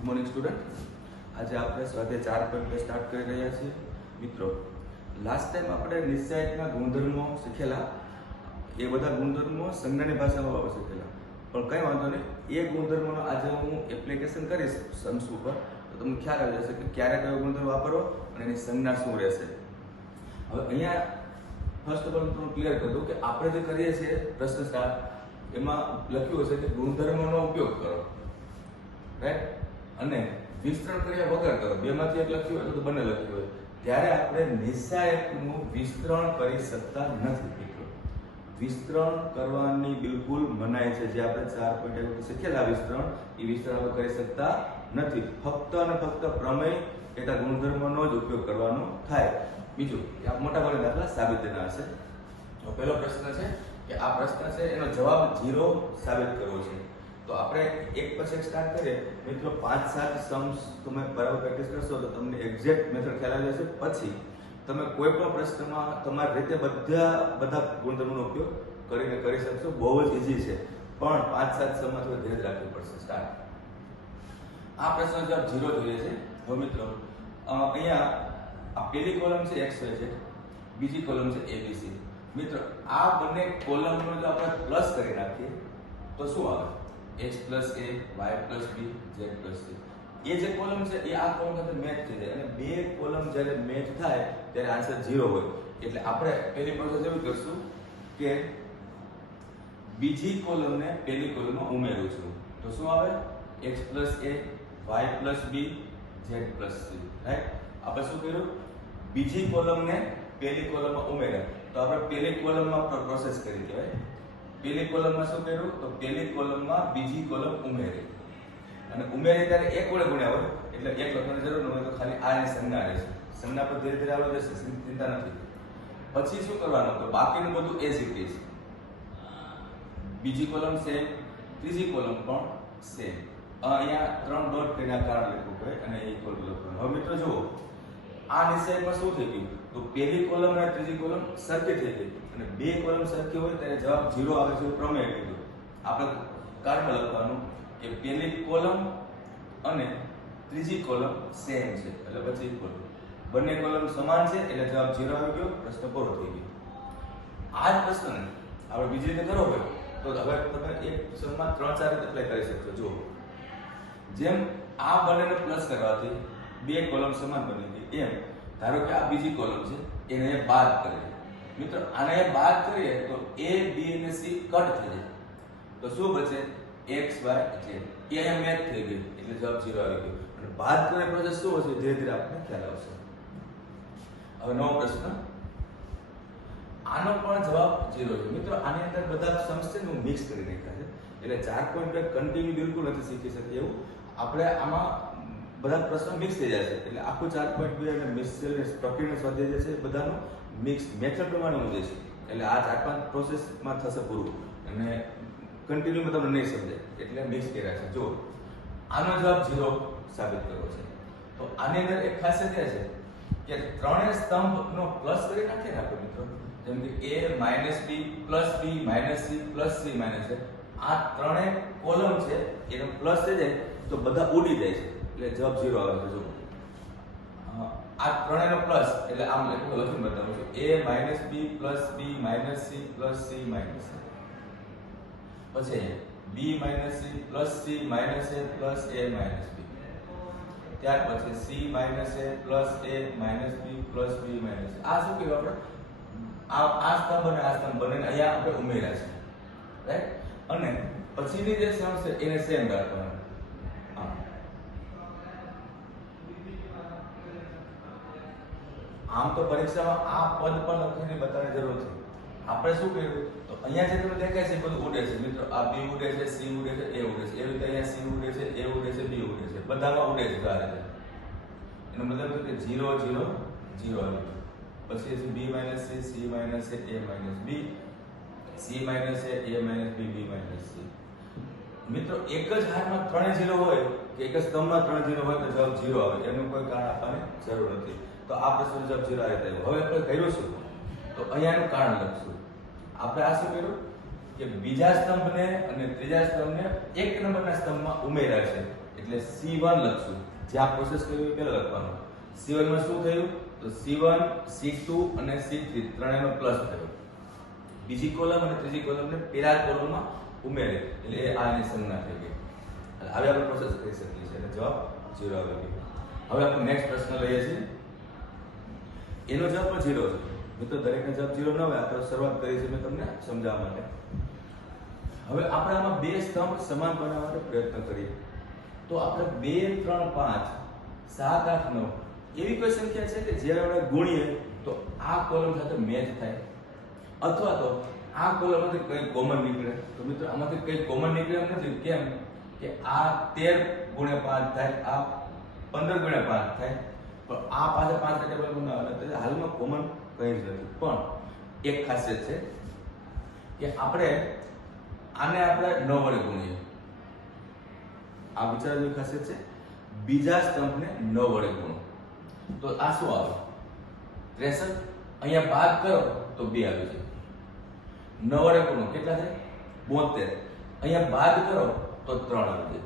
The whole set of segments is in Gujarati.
Good morning student. આજે આપણે સ્વાધ્યાય 4.2 સ્ટાર્ટ કરી રહ્યા છીએ। મિત્રો, લાસ્ટ ટાઈમ આપણે નિશ્ચયકના ગુણધર્મો શીખેલા, એ બધા ગુણધર્મો સંજ્ઞાની ભાષામાં આપણે શીખેલા, પણ કંઈ વાંધો નહીં, એ ગુણધર્મોનો આજે હું એપ્લિકેશન કરીશ સમ્સ ઉપર, તો તમને ખ્યાલ આવી જશે કે ક્યારે કયો ગુણધર્મ વાપરવો અને એની સંજ્ઞા શું રહેશે। હવે અહીંયા ફર્સ્ટ ઓફ ઓલ હું ક્લિયર કરી દઉં કે આપણે જે કરીએ છીએ પ્રશ્ન સ્ટાર્ટ, એમાં લખ્યું હશે કે ગુણધર્મોનો ઉપયોગ કરો, રાઈટ, અને વિસ્તરણ કર્યા વગર કરો, બેમાંથી એક લખ્યું હોય તો બંને લખ્યું હોય, ત્યારે આપણે નિશ્ચાયકનું વિસ્તરણ કરી શકતા નથી। મિત્રો, વિસ્તરણ કરવાની બિલકુલ મનાઈ છે। જે આપણે 4.1 શીખેલા વિસ્તરણ, એ વિસ્તરણ આપણે કરી શકતા નથી। ફક્ત અને ફક્ત પ્રમેય કે ગુણધર્મોનો જ ઉપયોગ કરવાનો થાય। બીજું, આ મોટા ભાગના દાખલા સાબિતીના હશે। તો પહેલો પ્રશ્ન છે કે આ પ્રશ્ન છે એનો જવાબ 0 સાબિત કરવો છે। તો આપણે એક પછી એક સ્ટાર્ટ કરીએ। મિત્રો, 5-7 સમ્સ તમે બરાબર પ્રેક્ટિસ કરશો તો તમને એક્ઝેક્ટ મેથડ ખ્યાલ આવી જશે। પછી તમે કોઈ પણ પ્રશ્નમાં તમારી રીતે બધા ગુણધર્મોનો ઉપયોગ કરીને કરી શકશો। બહુ જ ઈઝી છે, પણ 5-7 સમ્સમાં થોડું ધ્યાન રાખવું પડશે। સ્ટાર્ટ। આ પ્રશ્નનો જવાબ 0 જોઈએ છે। હવે મિત્રો, અહીંયા આ પહેલી કોલમ છે x y z, બીજી કોલમ છે a b c। મિત્રો, આ બંને કોલમનો જો આપણે પ્લસ કરી નાખીએ તો શું આવે? x plus a, y plus b, z plus c। એ જે કોલમ છે એ આ કોલમ સાથે મેચ થઈ જાય, અને બે કોલમ જ્યારે મેચ થાય ત્યારે આન્સર 0 હોય। એટલે આપણે પહેલી પ્રોસેસ એવું કરશું કે બીજી કોલમને પહેલી કોલમમાં ઉમેરું છું, તો શું આવે? x plus a, y plus b, z plus c, right. આપણે શું કર્યું? બીજી કોલમને પહેલી કોલમમાં ઉમેર્યા, તો આપણે પહેલી કોલમમાં પ્રોસેસ કરી કહેવાય। પહેલી કોલમમાં શું કર્યું? તો પહેલી કોલમમાં બીજી કોલમ ઉમેરી, અને ઉમેરી ત્યારે એક વડે ગુણ્યા હોય, એટલે એક લખવાની જરૂર ન હોય, તો ખાલી આ એની સંજ્ઞા રહેશે। સંજ્ઞા પર ધીરે ધીરે આવડી જશે, ચિંતા નથી। પછી શું કરવાનું? તો બાકીનું બધું એ જ રીતે છે। બીજી કોલમ સેમ, ત્રીજી કોલમ પણ સેમ। અહીંયા 3 ડોટ કરીને કારણ લખવું પડે અને ઇક્વલ ટુ લખવાનું। હવે મિત્રો જુઓ, આ નિશ્ચયકમાં શું થઈ ગયું? તો પહેલી કોલમ અને ત્રીજી કોલમ સરખી થઈ ગઈ, અને બે કોલમ સરખી હોય ત્યારે જવાબ 0 આવે છે, પ્રમેય કીધું। આપણે કારણ લખવાનું કે પહેલી કોલમ અને ત્રીજી કોલમ સેમ છે, એટલે પછી ઇક્વલ ટુ, બંને કોલમ સમાન છે એટલે જવાબ 0 આવી ગયો, પ્રશ્ન પૂરો થઈ ગયો। આ જ પ્રશ્નને આપણે બીજી રીતે કરવો હોય તો હવે તમે એક સમ્સમાં 3-4 રીતે એપ્લાય કરી શકશો। જુઓ, જેમ આ બંનેને પ્લસ કરવાથી બે કોલમ સમાન બની ગઈ, એમ ધારો કે આ બીજી કોલમ છે એને બાદ કરીએ। મિત્રો, આને બાદ કરીએ તો a b અને c કટ થઈ જાય, તો શું બચે? x y z। એ અહીંયા મેચ થઈ ગઈ એટલે જવાબ 0 આવી ગયો, અને બાદ કરવાની પ્રોસેસ શું હશે ધીરે ધીરે આપણને ખ્યાલ આવશે। હવે નવો પ્રશ્ન, આનો પણ જવાબ 0 છે। મિત્રો, આની અંદર બધા સમ્સ છે હું મિક્સ કરી નાખ્યા છે, એટલે 4.2 કન્ટિન્યુ બિલકુલ નથી શીખી શકીએ એવું। આપણે આમાં બધા પ્રશ્નો મિક્સ થઈ જશે, એટલે આખું 4.2 અને મિક્સચર પ્રક્રિયાનો સ્વાધ્યાય જે છે બધાનો મિક્સ મેથડ પ્રમાણે હું જઈશ, એટલે આ 4-5 પ્રોસેસમાં થશે પૂરું, અને કન્ટિન્યુમાં તમને નહીં સમજાય એટલે મિક્સ કર્યા છે। જો આનો જવાબ 0 સાબિત કરવો છે, તો આની અંદર એક ખાસિયત એ છે કે ત્રણેય સ્તંભનો પ્લસ કરી નાખીએ ને આપણે મિત્રો, જેમ કે a minus b plus b minus c plus c minus a, આ ત્રણેય કોલમ છે એનો પ્લસ થઈ જાય તો બધા ઉડી જાય છે, એટલે જવાબ 0 આવે છે। જો આ ત્રણેયનો પ્લસ એટલે આમ લખીને બતાવું છું, a minus b plus b minus c plus c minus a, પછી b minus c plus c minus a plus a minus b, ત્યાર પછી c minus a plus a minus b plus b minus a। આ શું કહેવાય? આપણે આ સ્તંભ અને આ સ્તંભ બંને અહીંયા આપણે ઉમેર્યા છે, રાઈટ, અને પછીની જે સમ છે એને સેમ રાખવાના। આમ તો પરીક્ષામાં આ પદ પણ લખીને બતાવવાની જરૂર છે। આપણે શું કર્યું? તો અહીંયા જે તમને દેખાય છે બધું ઉડે છે મિત્રો, આ b ઉડે છે, c ઉડે છે, a ઉડે છે, એવી રીતે અહીંયા c ઉડે છે, a ઉડે છે, b ઉડે છે, બધામાં ઉડે છે આ રીતે। એનો મતલબ કે 0 0 0 આવી ગયું, પછી b minus c, c minus a, a minus b, c minus a, a minus b, b minus c। મિત્રો, એક જ હારમાં ત્રણે 0 હોય કે એક જ સ્તંભમાં 3 0 હોય તો જવાબ 0 આવે, એનું કોઈ કારણ આપવાની જરૂર નથી। તો આ પ્રશ્નનો જવાબ 0 આ રીતે આવ્યો। હવે આપણે કર્યું શું? તો અહીંયાનું કારણ લખશું। આપણે આ શું કર્યું? કે બીજા સ્તંભને અને ત્રીજા સ્તંભને એક નંબરના સ્તંભમાં ઉમેર્યા છે એટલે C1 લખશું. જે આ પ્રોસેસ કરી એ પહેલા લખવાનું. C1 માં શું થયું તો C1 C2 અને C3 ત્રણેયનો પ્લસ થયો. બીજી કોલમ અને ત્રીજી કોલમને પેલા કોલમમાં ઉમેરી એટલે આની સંજ્ઞા થઈ ગઈ. હવે આપણે પ્રોસેસ કરી શકીએ છીએ એટલે જવાબ 0 આવી ગયો. હવે આપણે નેક્સ્ટ પ્રશ્ન લઈએ છીએ. એનો જવાબ પણ 0 છે. મિત્રો દરેકનો જવાબ 0 ન હોય. આ તો શરૂઆત કરી છે મેં તમને સમજાવવા માટે. હવે આપણે આમાં બે સ્તંભ સમાન બનાવવા માટે પ્રયત્ન કરીએ તો આપણે 2 3 5 7 8 9 એવી કોઈ સંખ્યા છે કે જ્યારે આપણે ગુણીએ તો આ કોલમ સાથે મેચ થાય અથવા તો આ કોલમમાંથી કંઈ કોમન નીકળે. તો મિત્રો આમાંથી કંઈ કોમન નીકળે એમ નથી. કેમ કે આ 13 ગુણ્યા 5 થાય, આ 15 ગુણ્યા 5 થાય, પણ આ પાસે 5 ટેબલ બનાવે એટલે હાલમાં કોમન કંઈ જ નથી. પણ એક ખાસિયત છે કે આપણે આને આપણે 9 વડે ગુણીએ. આ વિચારવાની ખાસિયત છે. બીજા સ્તંભને 9 વડે ગુણો તો આ શું આવે 63. અહીંયા બાદ કરો તો 2 આવે છે. 9 વડે ગુણો કેટલા થાય 72. અહીંયા બાદ કરો તો 3 આવે છે.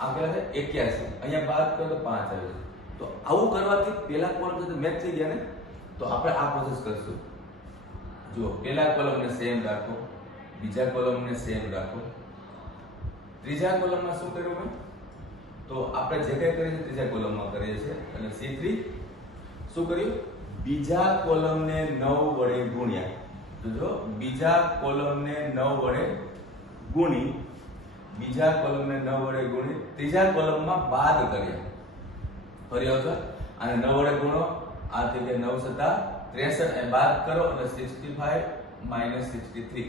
આ કેટલા થાય 81. અહીંયા બાદ કરો તો 5 આવે છે. તો આવું કરવાથી પેલા કોલમ સાથે મેચ થઈ ગયા ને. તો આપણે આ પ્રોસેસ કરશું. જો પેલા કોલમને સેમ રાખો, બીજા કોલમને સેમ રાખો, ત્રીજા કોલમમાં શું કર્યું મેં તો આપણે જે કંઈ કરીએ છીએ ત્રીજા કોલમમાં કરીએ છીએ. અને C3 શું કર્યું બીજા કોલમને 9 વડે ગુણ્યા. તો જો બીજા કોલમને 9 વડે ગુણી, બીજા કોલમને 9 વડે ગુણી ત્રીજા કોલમમાં બાદ કર્યા. ફરી આવજો આને 9 વડે ગુણો, આ થઈ ગયા 9 સત્તા 63 એ બાદ કરો એટલે 65 - 63.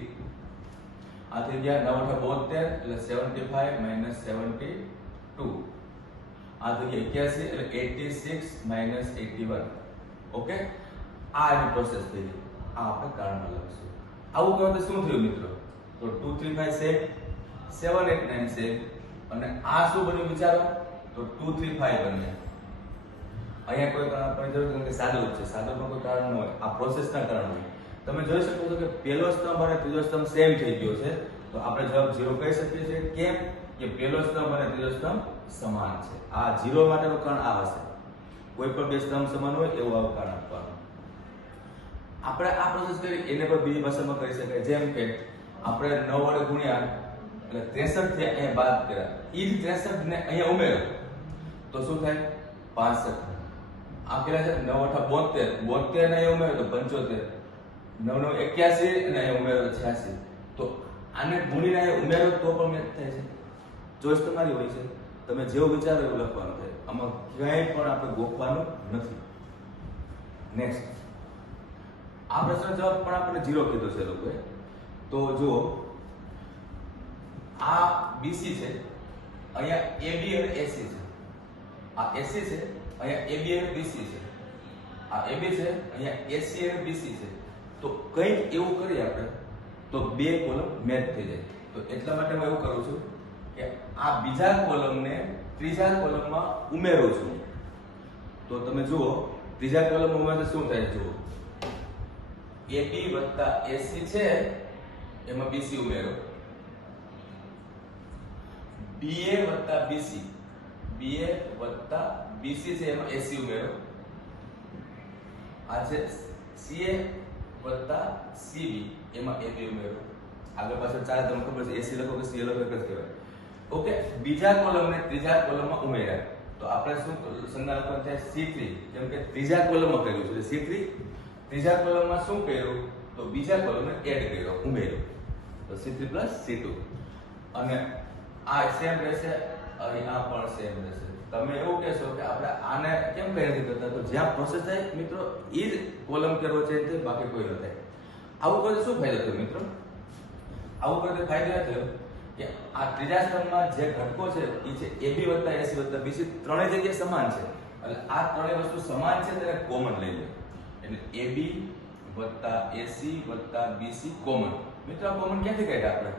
આ થઈ ગયા 9 8 72 એટલે 75 - 72. આ થઈ ગયા 81 એટલે 86 - 81. ઓકે, આ એની પ્રોસેસ થઈ ગઈ. આ આપણે કારણમાં લખશું. આવું કરવાથી શું થયું મિત્રો તો 2 3 5 સેમ, 7 8 9 સેમ, અને આ શું બન્યું વિચારો તો 2 3 5 બન્યા. અહીંયા કોઈ કારણ આપવાની જરૂર નથી કે સાદો છે. સાદોમાં કોઈ કારણ ન હોય. આ પ્રોસેસના કારણે હોય. તમે જોઈ શકો છો કે પહેલો સ્તંભ અને ત્રીજો સ્તંભ સેમ થઈ ગયો છે. તો આપણે જવાબ 0 કહી શકીએ છીએ. કેમ કે પહેલો સ્તંભ અને ત્રીજો સ્તંભ સમાન છે. આ 0 માટેનું કારણ આ હશે. કોઈ પણ બે સ્તંભ સમાન હોય એવું આવું કારણ આપવાનું. આપણે આ પ્રોસેસ કરી એને પણ બીજી ભાષામાં કરી શકાય. જેમ કે આપણે 9 વડે ગુણ્યા એટલે 63 થી અહીંયા બાદ કર્યા. એ જ 63 ને અહીંયા ઉમેરો તો શું થાય 65. આ કેટલા છે 9 8 72, 72 ને અહીંયા ઉમેરો તો 75, 9 9 81 અને અહીંયા ઉમેરો 86. તો આને ગુણીને અહીંયા ઉમેરો તો પણ મેચ થાય છે. ચોઈસ તમારી હોય છે. તમે જેવું વિચારો એવું લખવાનું થાય. આમાં ક્યાંય પણ આપણે ગોખવાનું નથી. નેક્સ્ટ આ પ્રશ્ન જવાબ પણ આપણે 0 કીધો છે લોકોએ. તો જો આ BC છે, અહીંયા AB અને AC છે. આ AC છે, અહીંયા AB અને BC છે. આ AB છે, અહીંયા AC અને BC છે. તો કંઈક એવું કરીએ આપણે તો બે કોલમ મેચ થઈ જાય. તો એટલા માટે હું એવું કરું છું કે આ બીજા કોલમને ત્રીજા કોલમમાં ઉમેરું છું. તો તમે જુઓ ત્રીજા કોલમમાં ઉમેરતા શું થાય જુઓ AB વત્તા AC છે એમાં BC ઉમેરો, BA વત્તા BC, BA વત્તા BC છે એમાં AC ઉમેરો. આ છે CA વત્તા CB એમાં AB ઉમેરો. આગળ પાછળ ચાલે તમને ખબર છે AC લખો કે CA લખો એક જ કહેવાય. ઓકે, બીજા કોલમને ત્રીજા કોલમમાં ઉમેર્યા તો આપણે શું સંજ્ઞા લખવાનું થાય C3. કેમ કે ત્રીજા કોલમમાં કર્યું છે C3. ત્રીજા કોલમમાં શું કર્યું તો બીજા કોલમને એડ કર્યો ઉમેર્યો તો C3 + C2. અને આ સેમ રહેશે, અહીંયા પણ સેમ રહેશે. તમે એવું કહેશો કે આપણે આને કેમ કઈ નથી કરતા તો જ્યાં પ્રોસેસ થાય મિત્રો એ જ કોલમ કરવો છે તે બાકી કોઈ ન થાય. આવું કરે શું ફાયદો થયો મિત્રો? આવું કરે ફાયદો એ થયો કે આ ત્રીજા સ્તંભમાં જે ઘટકો છે એ છે AB વત્તા AC વત્તા BC ત્રણેય જગ્યાએ સમાન છે. એટલે આ ત્રણેય વસ્તુ સમાન છે તેને કોમન લઈ લે. એટલે AB વત્તા AC વત્તા BC કોમન. મિત્રો આ કોમન ક્યાંથી કાઢ્યા આપણે?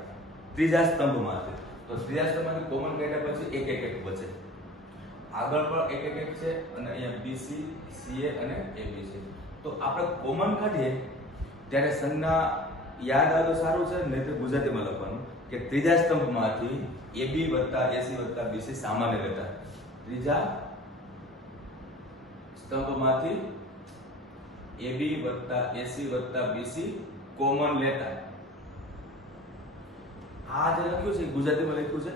ત્રીજા સ્તંભમાંથી. તો ત્રીજા સ્તંભમાંથી કોમન કાઢ્યા પછી એક એક એક બચે. આગળ પણ એક એક એક છે અને અહીંયા BC, CA અને AB છે. તો આપણે કોમન કાઢીએ ત્યારે સંજ્ઞા યાદ આવે તો સારું છે, નહીં તો ગુજરાતીમાં લખવાનું કે ત્રીજા સ્તંભમાંથી AB વત્તા AC વત્તા BC સામાન્ય લેતા. ત્રીજા સ્તંભમાંથી AB વત્તા AC વત્તા BC કોમન લેતા. આ જે લખ્યું છે ગુજરાતીમાં લખ્યું છે,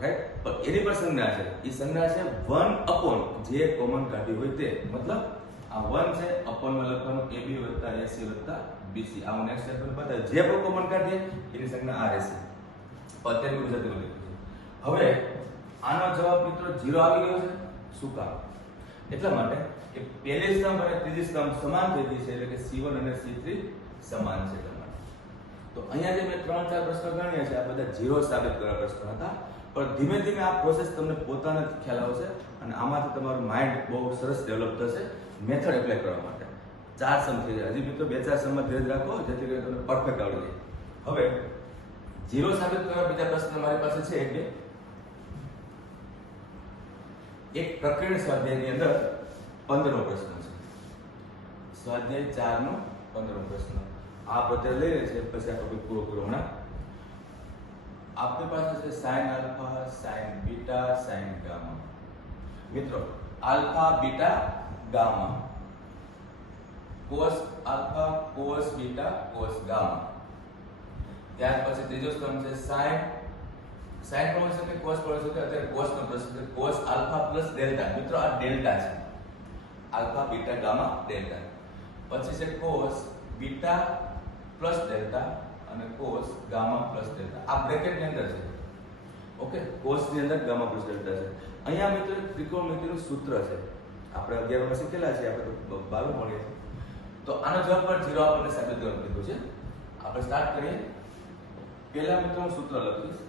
રાઈટ? પણ એની પર સંજ્ઞા છે. એ સંજ્ઞા છે 1 અપોન જે કોમન કાઢી હોય તે. મતલબ આ 1 છે, અપોનમાં લખવાનું AB વત્તા AC વત્તા BC. આવું નેક્સ્ટ સ્ટેપ પર બતાવે. જે પણ કોમન કાઢીએ એની સંજ્ઞા આ રહેશે. અત્યારે ગુજરાતીમાં લખ્યું છે. હવે આનો જવાબ મિત્રો 0 આવી ગયો છે. શું કામ? એટલા માટે કે પહેલી સ્તંભ અને ત્રીજી સ્તંભ સમાન થઈ ગઈ છે, એટલે કે C1 અને C3 સમાન છે. તો અહીંયા જે મેં 3-4 પ્રશ્નો ગણ્યા છે આ બધા 0 સાબિત કરવા પ્રશ્નો હતા. પણ ધીમે ધીમે આ પ્રોસેસ તમને પોતાને ખ્યાલ આવશે અને આમાંથી તમારું માઇન્ડ બહુ સરસ ડેવલપ થશે મેથડ એપ્લાય કરવા માટે. 4 સમ થઈ જાય. હજી મિત્રો 2-4 સમમાં ધીરજ રાખો જેથી કરીને તમને પરફેક્ટ આવડી જાય. હવે 0 સાબિત કરવા બીજા પ્રશ્ન મારી પાસે છે એક પ્રકરણ સ્વાધ્યાયની અંદર 15નો પ્રશ્ન છે. સ્વાધ્યાય 4 નો 15નો પ્રશ્ન. આ પદ્ધતિ લઈ લે છે પછી આ ટોપિક પૂરો કરો. હમણાં આપણી પાસે છે sin alpha, sin beta, sin gamma. મિત્રો alpha, beta, gamma, cos alpha, cos beta, cos gamma. ત્યાર પછી ત્રીજો સ્તંભ છે sin. sin પણ હોય છે, cos પણ હોય છે. અત્યારે cos નો પ્રશ્ન છે. cos alpha plus delta. મિત્રો આ ડેલ્ટા છે. Alpha, beta, gamma, delta. પછી છે cos બીટા પ્લસ ડેલ્ટા અને cos ગામા પ્લસ ડેલ્ટા. આ બ્રેકેટ ની અંદર છે. ઓકે, cos ની અંદર ગામા પ્લસ ડેલ્ટા છે. અહીંયા મિત્રો ત્રિકોણમિતિનું સૂત્ર છે. આપણે 11 માં શીખેલા છે, આપણે તો 12 ભણીએ છીએ. તો આનો જવાબ પર 0 આપણને સાબિત કરવાનું કીધું છે. આપણે સ્ટાર્ટ કરીએ. પહેલા મિત્રો હું સૂત્ર લખીશ.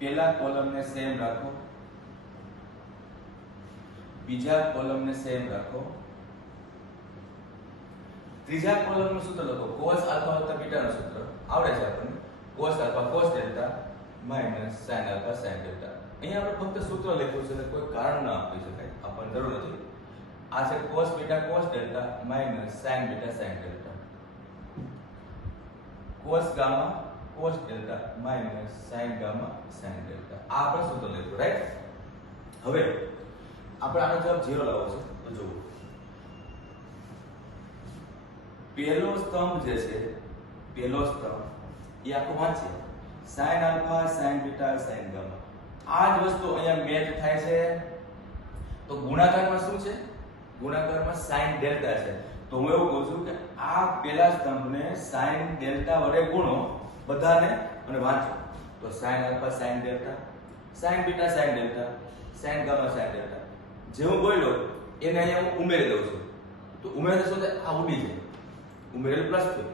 પહેલા કોલમને સેમ રાખો, બીજા કોલમને સેમ રાખો, ત્રીજા કોલમનું સૂત્ર લખો. cos આલ્ફા વત્તા બીટા નું સૂત્ર આવડે છે આપણને. cos alpha cos delta minus sin alpha sin delta. અહીંયા આપણે ફક્ત સૂત્ર લખ્યું છે, એટલે કોઈ કારણ ન આપી શકાય, આપણને જરૂર નથી. આ છે cos beta cos delta minus sin beta sin delta. cos gamma cos delta minus sin gamma sin delta. આ આપણે સૂત્ર લખ્યું, રાઈટ? હવે આપણે આનો જવાબ 0 લાવવો છે. તો જુઓ, પહેલો સ્તંભ જે છે, પહેલો સ્તંભ એ આખો વાંચીએ. sin alpha sin beta sin gamma. આ જ વસ્તુ અહીંયા મેચ થાય છે. તો ગુણાકારમાં શું છે? ગુણાકારમાં sin ડેલ્ટા છે. તો હું એવું કહું છું કે આ પહેલા સ્તંભને sin ડેલ્ટા વડે ગુણો બધાને અને વાંચો. તો sin alpha sin delta, sin beta sin delta, sin gamma sin delta. જે હું બોલ્યો એને અહીંયા હું ઉમેરી દઉં છું. તો ઉમેરી દઉં તો આ ઉડી જાય. ઉમેરેલ પ્લસ થયું,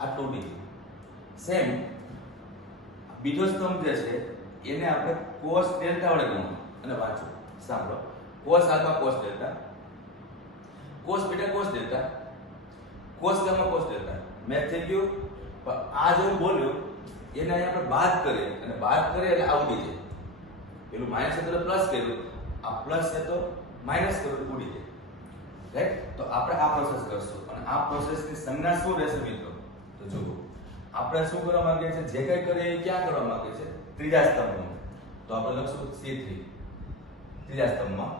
આટલું ઉડી ગયું. સેમ બીજો સ્તંભ જે છે એને આપણે cos ડેલ્ટા વડે ગુણો અને વાંચો. સાંભળો, cos alpha cos delta, cos beta cos delta, cos gamma cos delta. Match થઈ ગયું. પણ આ જે બોલ્યો એને અહીંયા આપણે બાદ કરીએ અને બાદ કરીએ એટલે આ ઉડી જાય. પેલું માઈનસ છે તો પ્લસ કર્યું, આ પ્લસ છે તો માઈનસ કર્યું, ઉડી જાય. રાઈટ? તો આપણે આ પ્રોસેસ કરશું અને આ પ્રોસેસની સંજ્ઞા શું રહેશે મિત્રો? તો જુઓ, આપણે શું કરવા માંગીએ છીએ? જે કંઈ કરીએ એ ક્યાં કરવા માંગીએ છીએ? ત્રીજા સ્તંભમાં. તો આપણે લખશું C3. ત્રીજા સ્તંભમાં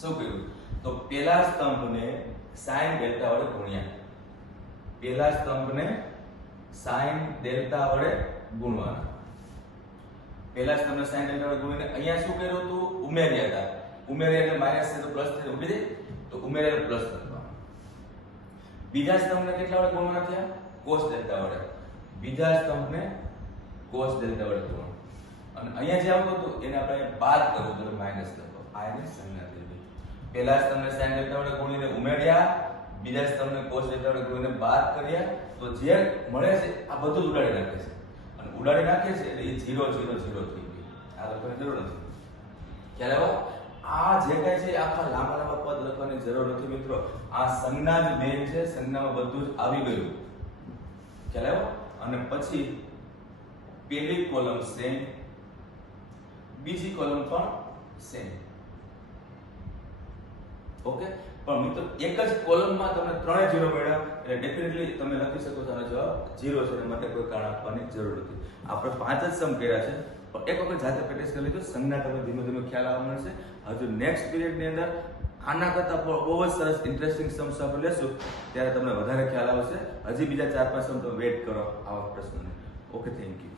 શું કર્યું? તો પહેલા સ્તંભને sin ડેલ્ટા વડે ગુણ્યા. પહેલા સ્તંભને sin ડેલ્ટા વડે ગુણવાના. પહેલા સ્તંભને sin ડેલ્ટા વડે ગુણીને અહીંયા શું કર્યું હતું? ઉમેર્યા હતા. ઉમેર્યા એટલે માઈનસ છે તો પ્લસ થઈ ઉડી જાય. તો ઉમેરેલ પ્લસ કરવાનો. બીજા સ્તંભને કેટલા વડે ગુણવાના થયા? cos ડેલ્ટા વડે. બીજા સ્તંભને cos ડેલ્ટા વડે ગુણો. અને અહીંયા જે આવતું હતું એને આપણે બાદ કરવું તો માઈનસ લખો. આ એની સંજ્ઞા થઈ ગઈ. પહેલા સ્તંભને sin ડેલ્ટા વડે ગુણીને ઉમેર્યા, બીજા સ્તંભને cos ડેલ્ટા વડે ગુણીને બાદ કર્યા. તો જે મળે છે આ બધું ઉડાડી નાખે છે. અને ઉડાડી નાખે છે એટલે એ 0 0 0 થઈ ગયું. આ લખવાની જરૂર નથી. ખ્યાલ આવ્યો? આ જે કઈ છે આખા લાંબા લાંબા પદ લખવાની જરૂર નથી મિત્રો. આ સંજ્ઞા જ મેઇન છે. સંજ્ઞામાં બધું જ આવી ગયું. ખ્યાલ આવ્યો? અને પછી પહેલી કોલમ સેમ, બીજી કોલમ પણ સેમ. ઓકે, પણ મિત્રો એક જ કોલમમાં તમને 3 ઝીરો મળ્યા એટલે ડેફિનેટલી તમે લખી શકો છો આનો જવાબ 0 છે, એના માટે કોઈ કારણ આપવાની જરૂર નથી. આપણે 5 જ સમ કર્યા છે, પણ એક વખત જાતે પ્રેક્ટિસ કરી લેજો, સંજ્ઞા તમને ધીમે ધીમે ખ્યાલ આવવા મળશે. હજુ નેક્સ્ટ પીરિયડની અંદર આના કરતાં બહુ જ સરસ ઇન્ટરેસ્ટિંગ સમ્સ આપણે લેશું, ત્યારે તમને વધારે ખ્યાલ આવશે. હજી બીજા 4-5 સમ તમે વેઇટ કરો આવા પ્રશ્નોને. Okay, thank you.